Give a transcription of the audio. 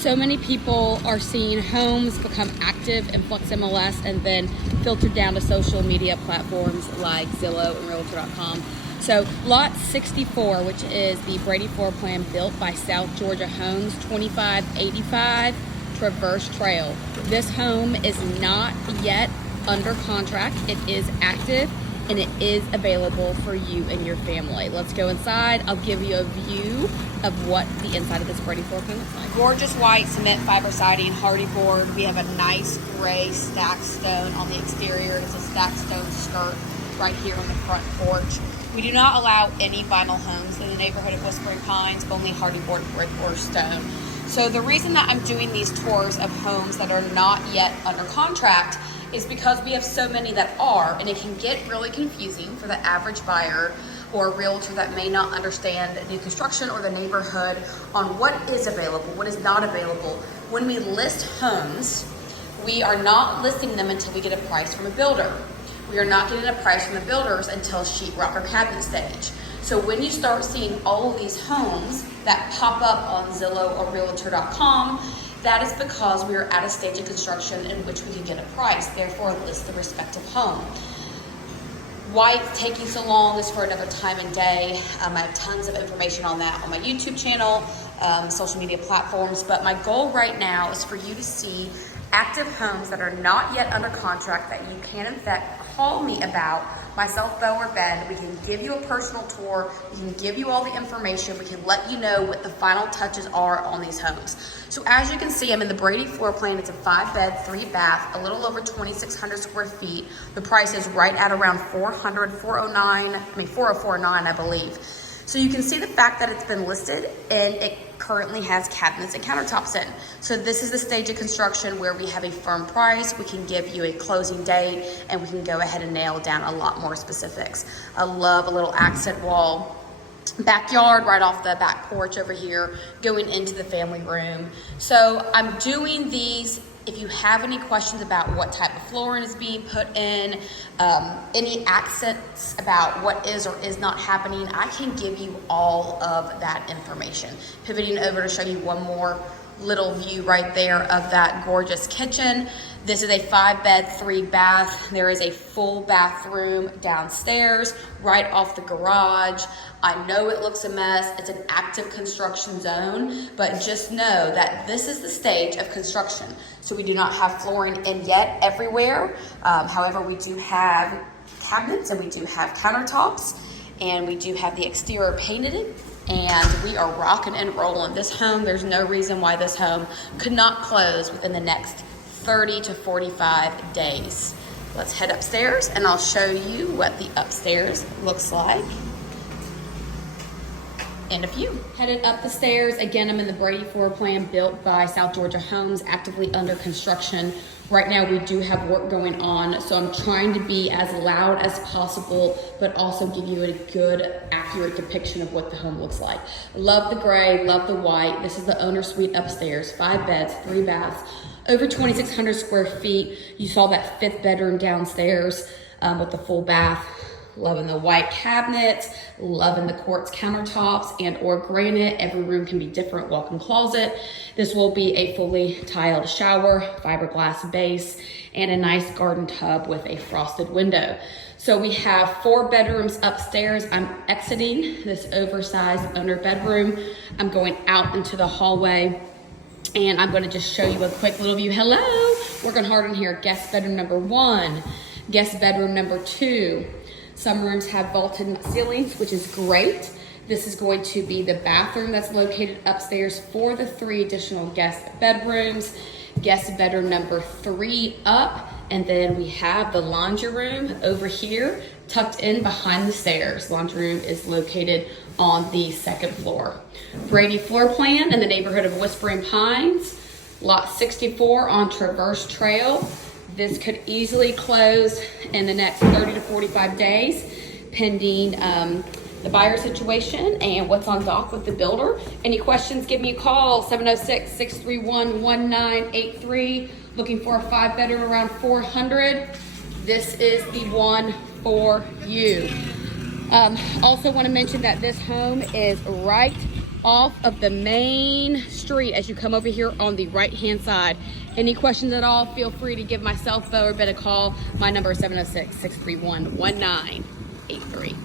So many people are seeing homes become active in Flux MLS and then filtered down to social media platforms like Zillow and Realtor.com. So lot 64, which is the Brady floor plan built by South Georgia Homes, 2585 Traverse Trail. This home is not yet under contract. It is active and it is available for you and your family. Let's go inside. I'll give you a view of what the inside of this Brady floor plan looks like. Gorgeous white cement fiber siding, hardy board. We have a nice gray stacked stone on the exterior. It's a stacked stone skirt right here on the front porch. We do not allow any vinyl homes in the neighborhood of Whispering Pines, only hardy board, brick, or stone. So the reason that I'm doing these tours of homes that are not yet under contract is because we have so many that are, and it can get really confusing for the average buyer or realtor that may not understand new construction or the neighborhood on what is available, what is not available. When we list homes, we are not listing them until we get a price from a builder. We are not getting a price from the builders until sheetrock or cabinet stage. So when you start seeing all of these homes that pop up on Zillow or Realtor.com, that is because we are at a stage of construction in which we can get a price, therefore list the respective home. Why it's taking so long is for another time and day. I have tons of information on that on my YouTube channel, social media platforms, but my goal right now is for you to see active homes that are not yet under contract that you can in fact call me about, myself, Beau, or Ben. We can give you a personal tour. We can give you all the information. We can let you know what the final touches are on these homes. So as you can see, I'm in the Brady floor plan. It's a 5-bed, 3-bath, a little over 2,600 square feet. The price is right at around $404.09, I believe. So you can see the fact that it's been listed and it currently has cabinets and countertops in. So this is the stage of construction where we have a firm price, we can give you a closing date, and we can go ahead and nail down a lot more specifics. I love a little accent wall. Backyard right off the back porch over here, going into the family room. So I'm doing these. If you have any questions about what type of flooring is being put in, any accents about what is or is not happening, I can give you all of that information. Pivoting over to show you one more little view right there of that gorgeous kitchen. This is a 5-bed, 3-bath. There is a full bathroom downstairs, right off the garage. I know it looks a mess. It's an active construction zone, but just know that this is the stage of construction. So we do not have flooring in yet everywhere. However, we do have cabinets and we do have countertops and we do have the exterior painted, and we are rocking and rolling. This home, there's no reason why this home could not close within the next 30 to 45 days. Let's head upstairs and I'll show you what the upstairs looks like in a few. Headed up the stairs, again, I'm in the Brady floor plan built by South Georgia Homes, actively under construction. Right now we do have work going on, so I'm trying to be as loud as possible, but also give you a good, accurate depiction of what the home looks like. Love the gray, love the white. This is the owner suite upstairs, 5 beds, 3 baths, over 2,600 square feet. You saw that 5th bedroom downstairs with the full bath. Loving the white cabinets, loving the quartz countertops and or granite. Every room can be different. Walk-in closet. This will be a fully tiled shower, fiberglass base, and a nice garden tub with a frosted window. So we have 4 bedrooms upstairs. I'm exiting this oversized owner bedroom. I'm going out into the hallway, and I'm going to just show you a quick little view. Hello, working hard in here. Guest bedroom number 1, guest bedroom number 2. Some rooms have vaulted ceilings, which is great. This is going to be the bathroom that's located upstairs for the 3 additional guest bedrooms. Guest bedroom number 3 up, and then we have the laundry room over here tucked in behind the stairs. Laundry room is located on the 2nd floor. Brady floor plan in the neighborhood of Whispering Pines, lot 64 on Traverse Trail. This could easily close in the next 30 to 45 days, pending the buyer situation and what's on dock with the builder. Any questions, give me a call, 706-631-1983. Looking for a 5-bedroom around 400. This is the one for you. Also want to mention that this home is right off of the main street as you come over here on the right-hand side. Any questions at all, feel free to give myself, Beau, or Ben a call. My number is 706-631-1983.